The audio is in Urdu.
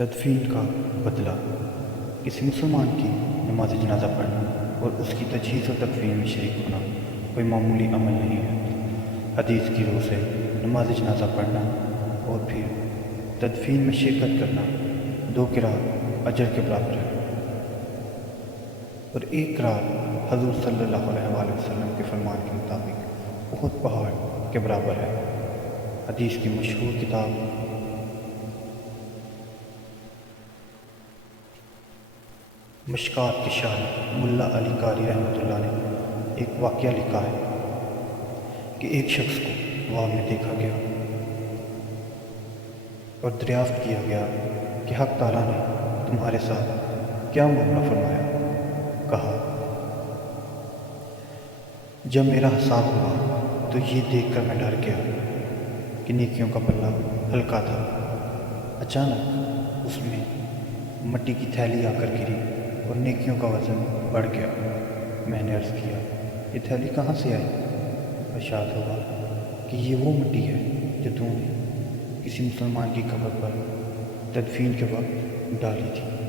تدفین کا بدلہ۔ کسی مسلمان کی نماز جنازہ پڑھنا اور اس کی تجہیز و تکفین میں شریک ہونا کوئی معمولی عمل نہیں ہے۔ حدیث کی روح سے نماز جنازہ پڑھنا اور پھر تدفین میں شرکت کرنا 2 قرات اجر کے برابر ہے، اور 1 قرات حضور صلی اللہ علیہ وآلہ وسلم کے فرمان کے مطابق احد پہاڑ کے برابر ہے۔ حدیث کی مشہور کتاب مشکات کے شارح ملا علی قاری رحمۃ اللہ نے ایک واقعہ لکھا ہے کہ ایک شخص کو خواب میں دیکھا گیا اور دریافت کیا گیا کہ حق تعالیٰ نے تمہارے ساتھ کیا معاملہ فرمایا۔ کہا، جب میرا حساب ہوا تو یہ دیکھ کر میں ڈر گیا کہ نیکیوں کا پلہ ہلکا تھا۔ اچانک اس میں مٹی کی تھیلی آ کر گری اور نیکیوں کا وزن بڑھ گیا۔ میں نے عرض کیا، یہ تھیلی کہاں سے آئی؟ ارشاد ہوا کہ یہ وہ مٹی ہے جو تم نے کسی مسلمان کی قبر پر تدفین کے وقت ڈالی تھی۔